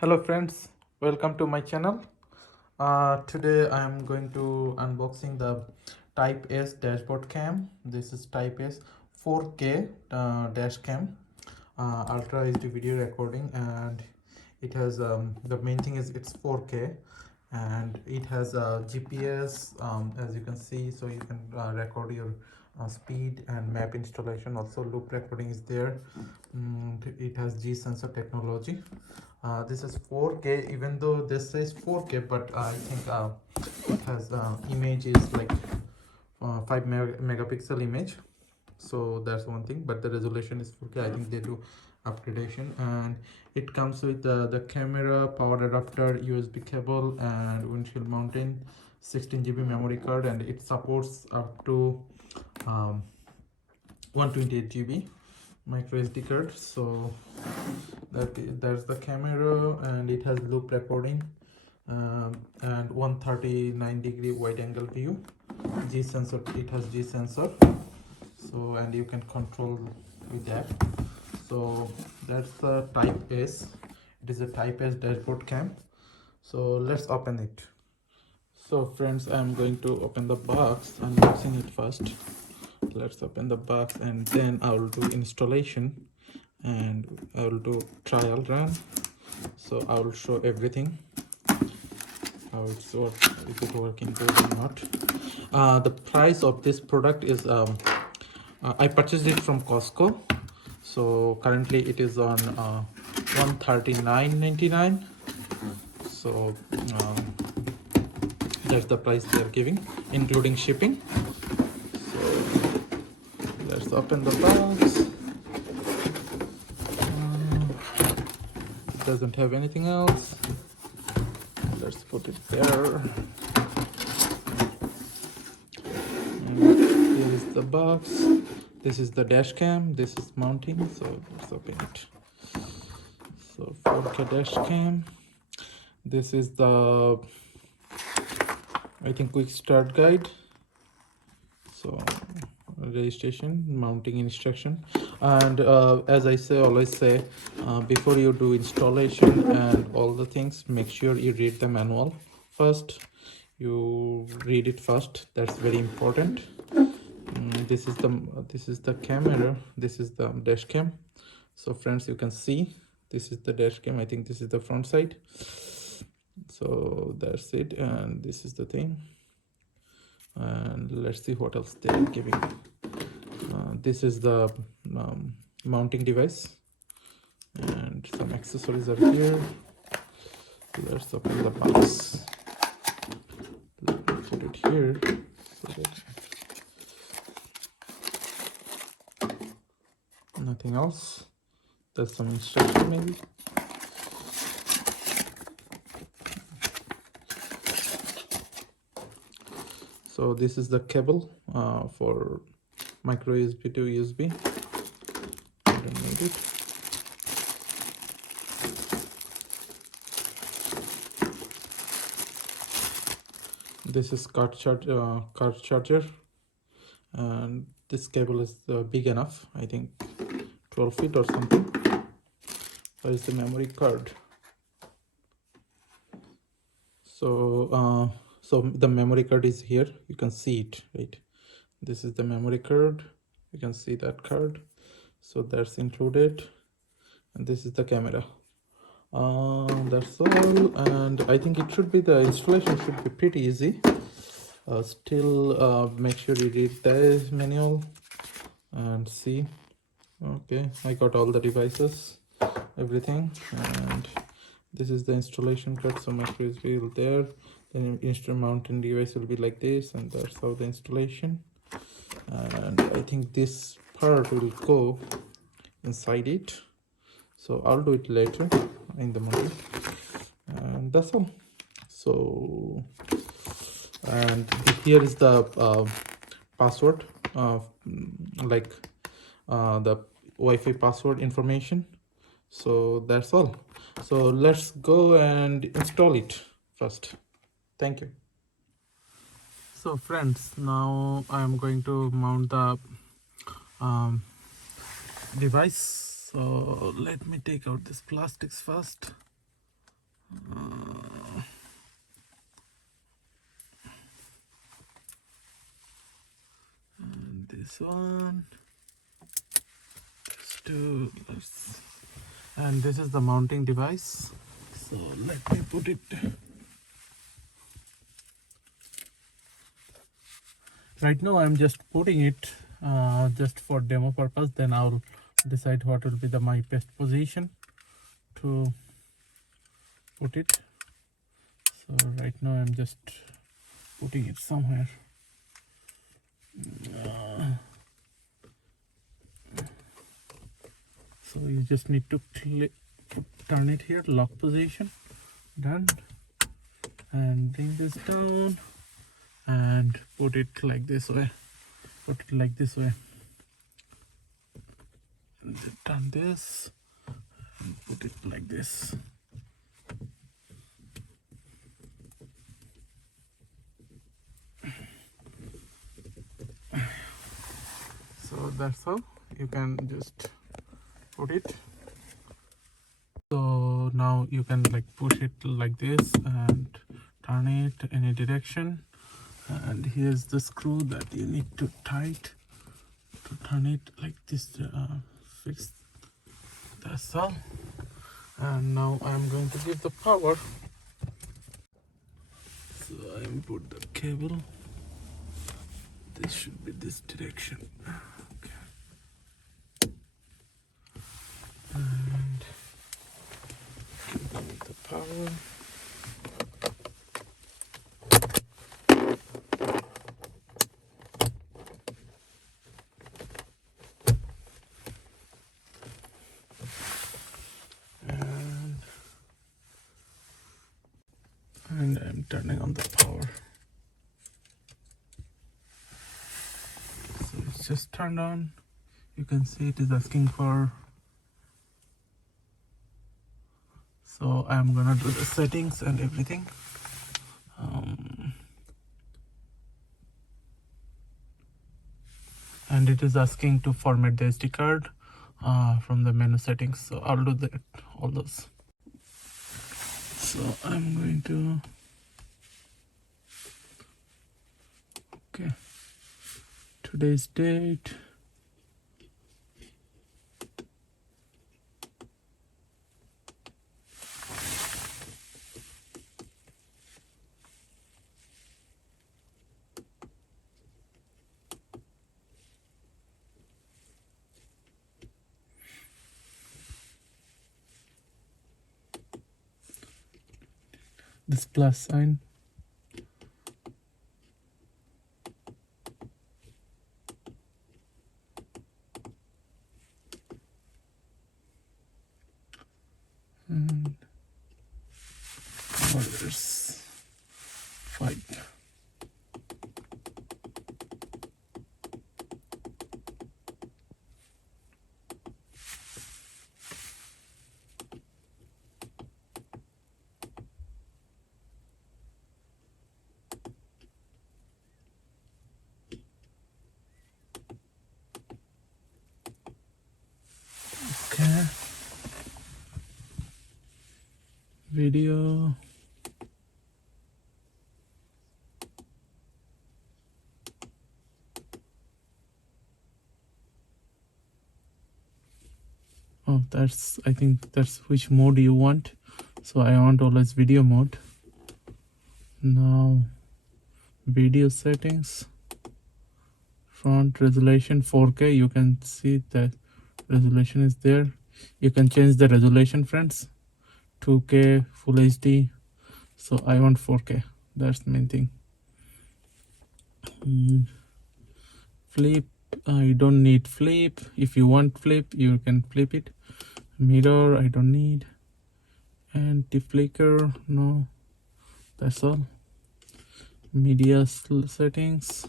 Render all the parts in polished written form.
Hello friends, welcome to my channel. Today I am going to unboxing the Type S dashboard cam. This is Type S 4K dash cam, ultra HD video recording, and it has the main thing is it's 4K, and it has a GPS, as you can see, so you can record your speed and map installation. Also loop recording is there. It has G sensor technology. This is 4K, even though this says 4K, but I think it has image is like 5 megapixel image, so that's one thing, but the resolution is 4K. I think they do upgradation, and it comes with the camera, power adapter, USB cable, and windshield mounting, 16 GB memory card, and it supports up to 128 GB micro SD card. So that's the camera, and it has loop recording, and 139-degree wide angle view. G sensor, it has G sensor, so and you can control with that. So that's the Type S. It is a Type S dashboard cam. So let's open it. So friends, I'm going to open the box, unboxing it first. Let's open the box, and then I will do installation, and I will do trial run. So I will show everything, how it's work, if it working good or not. The price of this product is I purchased it from Costco, so currently it is on $139.99. So that's the price they are giving, including shipping. So let's open the box. It doesn't have anything else. Let's put it there. And here is the box. This is the dash cam. This is mounting. So let's open it. So 4K dash cam. This is the, I think, quick start guide. So registration, mounting instruction, and as I always say, before you do installation and all the things, make sure you read the manual first. You read it first. That's very important. This is the camera. This is the dash cam. So friends, you can see this is the dash cam. I think this is the front side. So that's it, and this is the thing. And let's see what else they're giving. This is the mounting device, and some accessories are here. Let's open the box. Let me put it here so that nothing else. There's some instruction maybe. So this is the cable for micro USB to USB. I don't need it. This is card charger, and this cable is big enough. I think 12 feet or something. Where is the memory card? So so the memory card is here. You can see it, right? This is the memory card. You can see that card. So that's included, and this is the camera. That's all, and I think it should be, the installation should be pretty easy. Still, make sure you read the manual and see. Okay, I got all the devices, everything, and this is the installation card. So my USB will there, then instrument mounting device will be like this, and that's how the installation. And I think this part will go inside it, so I'll do it later in the morning, and that's all. So, and here is the password, like the Wi-Fi password information. So that's all. So let's go and install it first. Thank you. So friends, now I am going to mount the device. So let me take out this plastics first. And this one. Let's do this. And this is the mounting device. So let me put it. Right now I'm just putting it just for demo purpose. Then I'll decide what will be my best position to put it. So right now I'm just putting it somewhere. So you just need to turn it here, lock position, done, and bring this down and put it like this way. Put it like this way. And then turn this and put it like this. So that's how you can just put it. So now you can like push it like this and turn it any direction. And here's the screw that you need to tight to turn it like this. Fix. That's all. And now I'm going to give the power. So I put the cable. This should be this direction. Okay. And give the power. And I'm turning on the power. So it's just turned on. You can see it is asking for. So I'm gonna do the settings and everything. And it is asking to format the SD card from the menu settings. So I'll do that, all those. So I'm going to. Okay. Today's date. This plus sign. And orders 5. Okay. Video. Oh, that's, I think that's which mode you want. So I want always video mode. Now video settings, front resolution 4K. You can see that resolution is there. You can change the resolution, friends. 2K, full HD. So I want 4K. That's the main thing. Flip. I don't need flip. If you want flip, you can flip it. Mirror, I don't need. Anti-flicker, no. That's all. Media settings.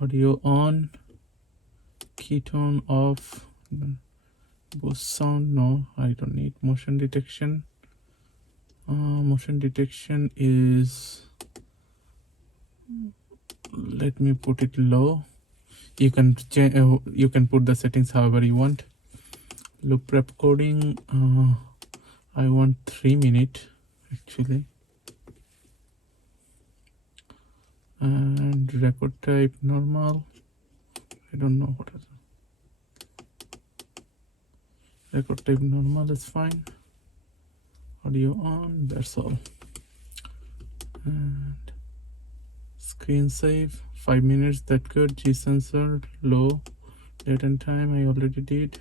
Audio on. Ketone off. Boost sound, no. I don't need. Motion detection. Motion detection is. Let me put it low. You can change. You can put the settings however you want. Loop prep coding. I want 3 minutes actually. And record type normal. I don't know what is it. Record type normal is fine. Audio on, that's all. And screen save, 5 minutes, that good. G sensor, low. Date and time, I already did.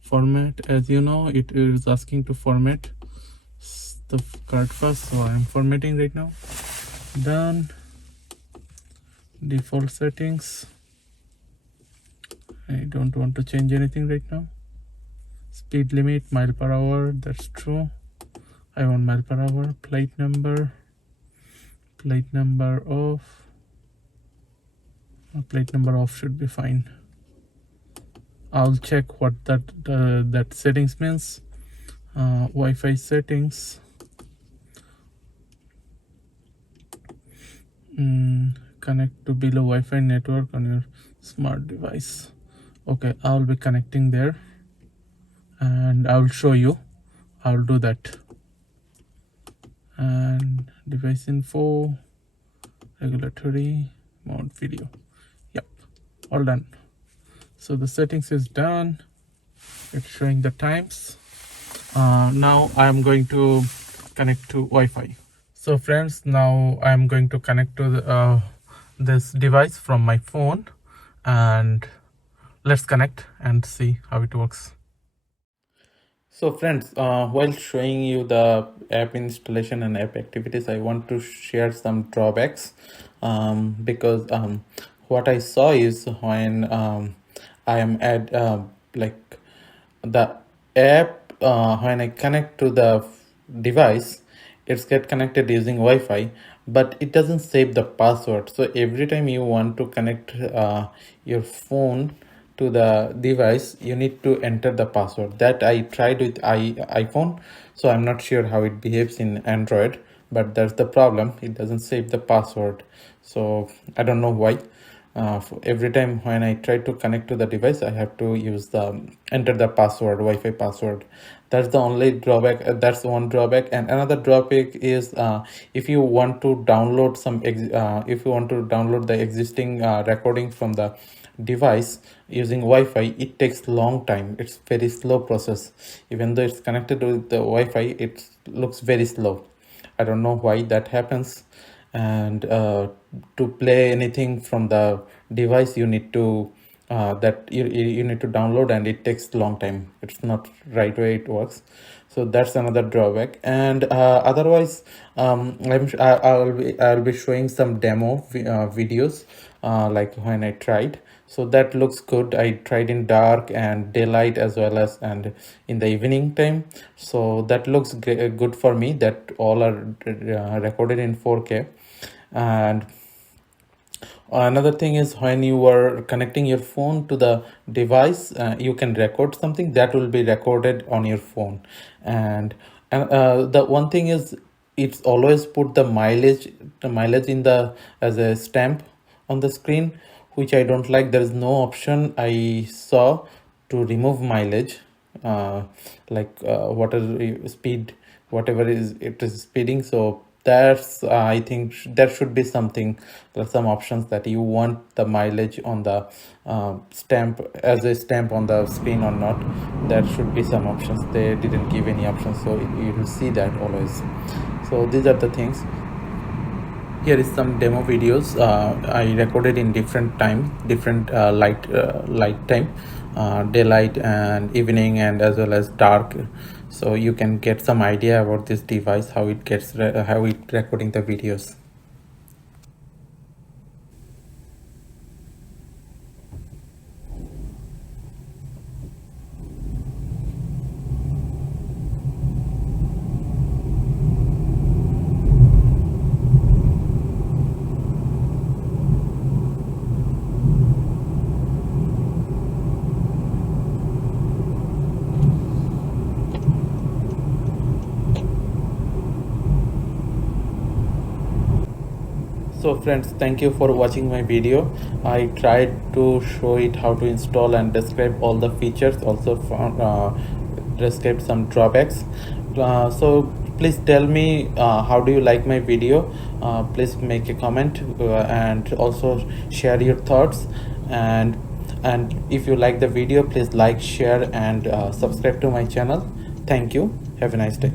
Format, as you know, it is asking to format the card first, so I am formatting right now. Done. Default settings. I don't want to change anything right now. Speed limit, mile per hour, that's true. I want mile per hour. Plate number off. Plate number off should be fine. I'll check what that settings means. Wi-Fi settings. Connect to below Wi-Fi network on your smart device. Okay, I'll be connecting there and I'll show you. I'll do that. And device info, regulatory, mount video. Yep, all done. So the settings is done. It's showing the times. Now I'm going to connect to Wi-Fi. So friends, now I'm going to connect to the, this device from my phone, and let's connect and see how it works. So friends, while showing you the app installation and app activities, I want to share some drawbacks, because what I saw is when I am at like the app, when I connect to the device, it's get connected using Wi-Fi, but it doesn't save the password. So every time you want to connect your phone to the device, you need to enter the password. That I tried with iPhone, so I'm not sure how it behaves in Android, but that's the problem. It doesn't save the password, so I don't know why. Every time when I try to connect to the device, I have to use the enter the password, Wi-Fi password. That's the only drawback. That's one drawback. And another drawback is if you want to download if you want to download the existing recording from the device using Wi-Fi, it takes long time. It's very slow process. Even though it's connected with the Wi-Fi, it looks very slow. I don't know why that happens. And to play anything from the device, you need to you need to download, and it takes long time. It's not right way it works. So that's another drawback. And otherwise, I'll be showing some demo videos like when I tried. So that looks good. I tried in dark and daylight as well as and in the evening time. So that looks good for me. That all are recorded in 4K. And another thing is, when you are connecting your phone to the device, you can record something that will be recorded on your phone. And the one thing is, it's always put the mileage in the as a stamp on the screen, which I don't like. There is no option I saw to remove mileage, what is speed, whatever is it is speeding. So that's I think there should be something, some options that you want the mileage on the stamp as a stamp on the screen or not. There should be some options. They didn't give any options, so you will see that always. So these are the things. Here is some demo videos I recorded in different time, different light time, daylight and evening, and as well as dark. So you can get some idea about this device, how it gets how it recording the videos. So friends, thank you for watching my video. I tried to show it how to install and describe all the features, also found describe some drawbacks. So please tell me how do you like my video. Please make a comment and also share your thoughts, and if you like the video, please like, share, and subscribe to my channel. Thank you. Have a nice day.